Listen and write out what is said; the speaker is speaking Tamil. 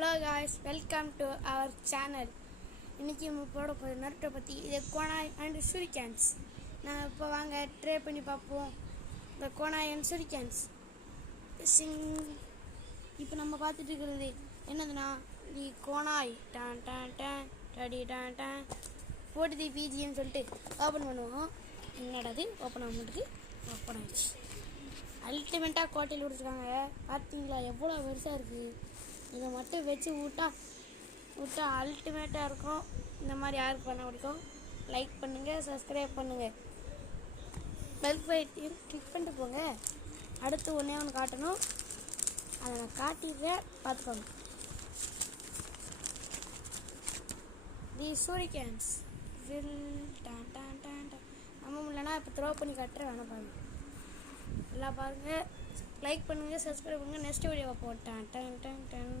Hello guys, welcome to our channel. இன்றைக்கி நம்ம போட போகிற நருட்டோ பற்றி இது கோனாய் அண்ட் ஷூரிகேன்ஸ். நான் இப்போ வாங்க ட்ரை பண்ணி பார்ப்போம் இந்த கோனாய் அண்ட் ஷூரிகேன்ஸ். இப்போ நம்ம பார்த்துட்டு இருக்கிறது என்னதுன்னா தி கோனாய் டான் டான் டான் டடி டான் டான் போட்டு பிஜின்னு சொல்லிட்டு ஓப்பன் பண்ணுவோம். என்னடாது ஓப்பன் ஆக மாட்டுக்கு ஓப்பன் ஆகிடுச்சு. அல்டிமேட்டாக கோட்டையில் கொடுத்துருக்காங்க. பார்த்தீங்களா எவ்வளோ பெருசாக இருக்குது. இதை மட்டும் வச்சு விட்டா அல்டிமேட்டாக இருக்கும். இந்த மாதிரி யாருக்கு பண்ண பிடிக்கும் லைக் பண்ணுங்கள், சப்ஸ்கிரைப் பண்ணுங்கள், பெல் பட்டனையும் கிளிக் பண்ணிட்டு போங்க. அடுத்து ஒன்றே ஒன்று காட்டணும், அதை நான் காட்டிடுறேன், பார்த்துக்கோங்க. தி ஷூரிகேன்ஸ் வில் டான் டான் டான் டான். நம்ம இல்லைனா இப்போ த்ரோ பண்ணி காட்டுறேன், வேணாம் பாருங்கள். எல்லாம் பாருங்கள், லைக் பண்ணுங்கள், சப்ஸ்கிரைப் பண்ணுங்கள். நெக்ஸ்ட் வீடியோவை போட்டேன் டன் டன் டன்.